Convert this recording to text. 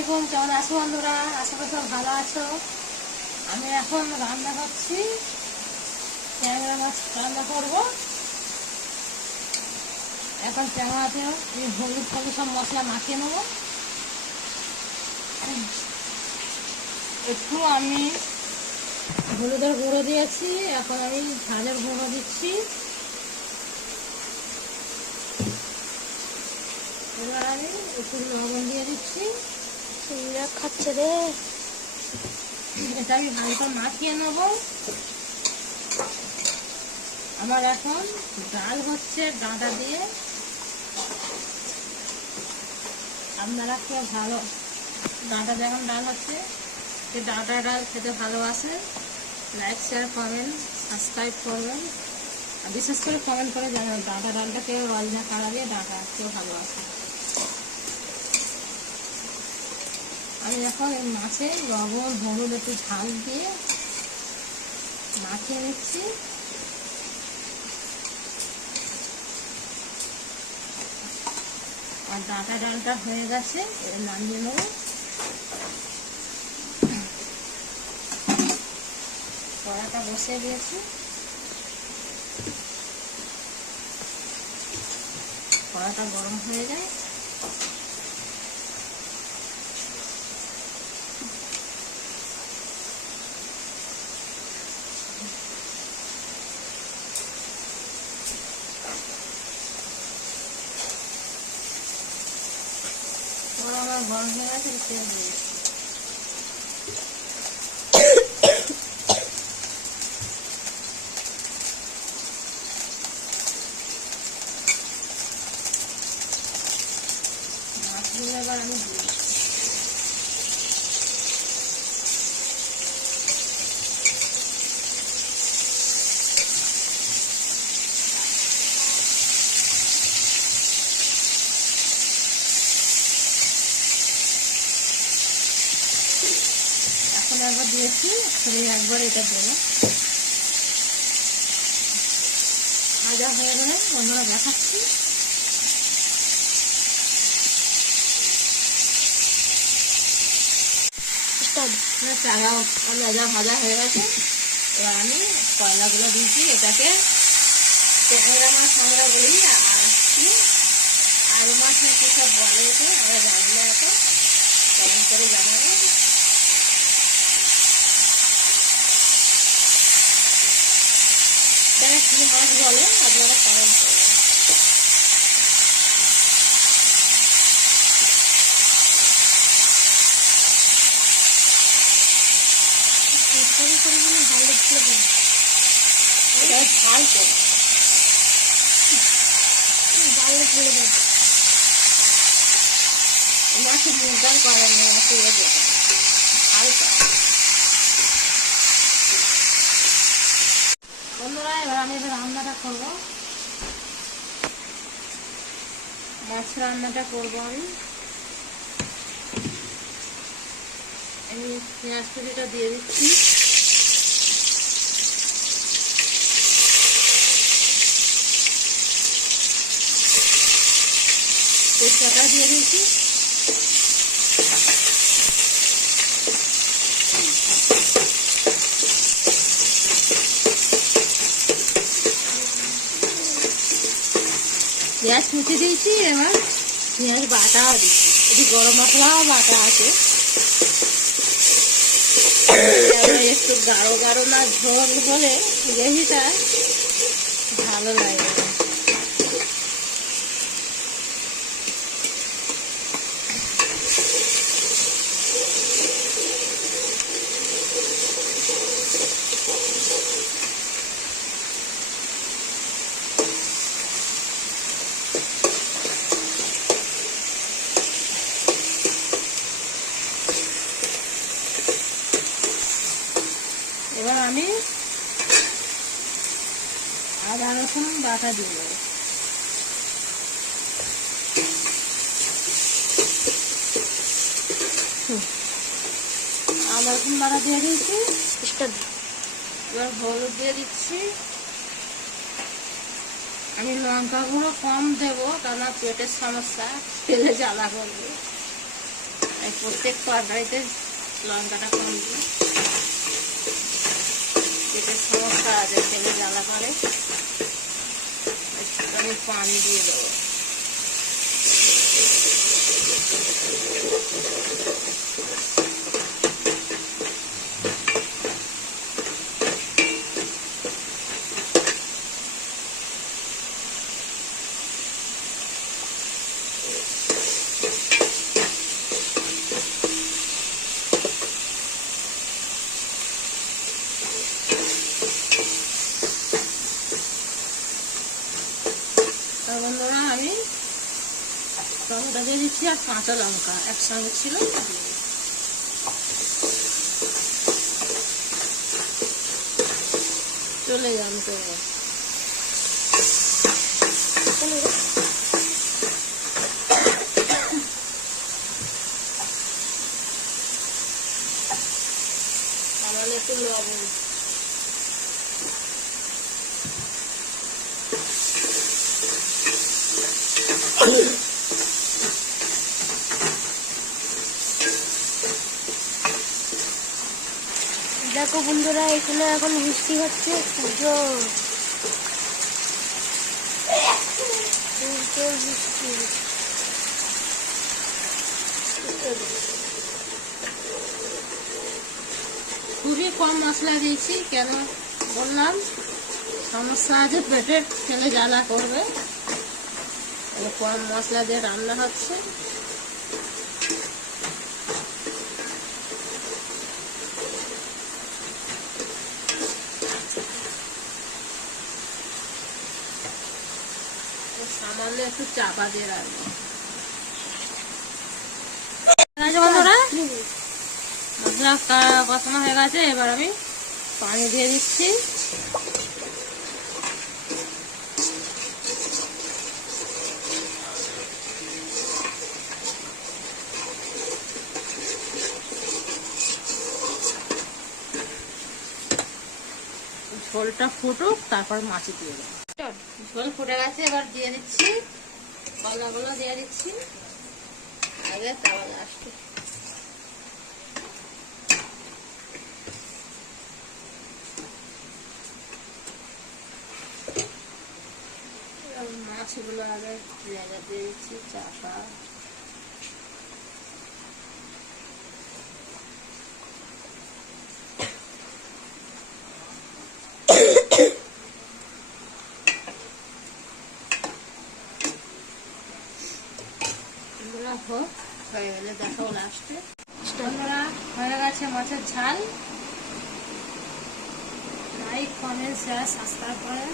আলাইকুম, কেমন আছো বন্ধুরা? আশা করি সব ভালো আছো। আমি এখন রান্না করছি, ট্যাংরা মাছ রান্না করব। এখন ট্যাংরাতে হলুদ ফলুদ সব মশলা মাখিয়ে নেব। একটু আমি হলুদের গুঁড়ো দিয়েছি, এখন আমি ঝালের গুঁড়ো দিচ্ছি। এবার আমি একটু লবণ দিয়ে দিচ্ছি। খাচ্ছে রে, এটা আমি হালকা মাখিয়ে নেব। আমার এখন ডাল হচ্ছে ডাঁটা দিয়ে। আপনারা কেউ ভালো ডাঁটা যখন ডাল হচ্ছে, সে ডাঁটা ডাল খেতে ভালোবাসে, লাইক শেয়ার কমেন্ট সাবস্ক্রাইব করবেন। আর বিশেষ করে কমেন্ট করে জানাবেন ডাঁটা ডালটা কেউ অলজা কাড়া দিয়ে ডাঁটা কেউ ভালোবাসে। আমি এখন এই মাছে লবণ হলুদ একটু ঝাল দিয়ে মাখিয়ে নিচ্ছি। আর ডাঁটা ডালটা হয়ে গেছে, নামিয়ে নেব। কড়াটা বসিয়ে দিয়েছি, কড়াটা গরম হয়ে যায়। আমার গরম হয়ে গেছে, তেল দিয়ে দিচ্ছি। মাছগুলো এবার আমি দিয়ে দিচ্ছি। এখন একবার দিয়েছি, একবার এটা দেবো। ভাজা হয়ে গেলে বন্ধুরা দেখাচ্ছি। চারা ভাজা ভাজা হয়ে গেছে। এবার আমি কয়লাগুলো দিয়েছি, এটাকে ট্যাংরা মাছ আমরা বলি, আর আলু মাছ কি সব বলে, এতে আমরা জানি না, এত কমেন্ট করে জানাবেন। এটা কি মাছ বলে আপনারা কমেন্ট করবেন। ঝাল করে মাছের মুরগান করেন হালকা। বন্ধুরা এবার আমি রান্নাটা করবো, মাছ রান্নাটা করবো। আমি পেঁয়াজ কুচিটা দিয়ে দিচ্ছি। তেজপাতা দিয়ে দিয়েছি। পেঁয়াজ কুচি দিয়েছি, এবার পেঁয়াজ বাটাও দিচ্ছি। এটি গরম মশলাও বাটা আছে। একটু গাঢ় গাঢ় না ঝোল হলে গ্রেভিটা ভালো লাগে। এবার আমি আদা রসুন বাটা দিব। আদা রসুন বাটা দিয়ে দিয়েছি। এবার হলুদ দিয়ে দিচ্ছি। আমি লঙ্কা গুঁড়ো কম দেবো, কারণ পেটের সমস্যা, তেলে জ্বালা করবে। প্রত্যেক তরকারিতে লঙ্কাটা কম দিই, পেটের সমস্যা আছে, তেলে জ্বালা করে। একটুখানি পানি দিয়ে দেবো। বন্ধুরা আমি টমেটো দিয়ে দিচ্ছি আর কাঁচা লঙ্কা একসঙ্গে ছিল, চলে যান তো। তাহলে একটু লবণ, দেখো বন্ধুরা, এখানে এখন বৃষ্টি হচ্ছে, সূর্য বৃষ্টি খুবই কম মশলা দিয়েছি, কেন বললাম সমস্যা আছে, পেটের তেলে জ্বালা করবে, কম মশলা দিয়ে রান্না হচ্ছে। সামান্য একটু চাপা দিয়ে রাখবো। বন্ধুরা মশলা কষানো হয়ে গেছে, এবার আমি পানি দিয়ে দিচ্ছি। ঝোলটা ফুটুক, তারপর মাছি দিয়ে দেবো। ঝোল ফুটে গেছে, এবার দিয়ে দিচ্ছি কলাগুলো, দিয়ে দিচ্ছি আগে, তারপর লাস্টে। মাছগুলো আগে জায়গা দিয়ে দিচ্ছি চাপা। হয়ে গেলে দেখো লাস্টে। হয়ে গেছে মাছের ঝাল। লাইক, কমেন্ট, শেয়ার, সাবস্ক্রাইব করে।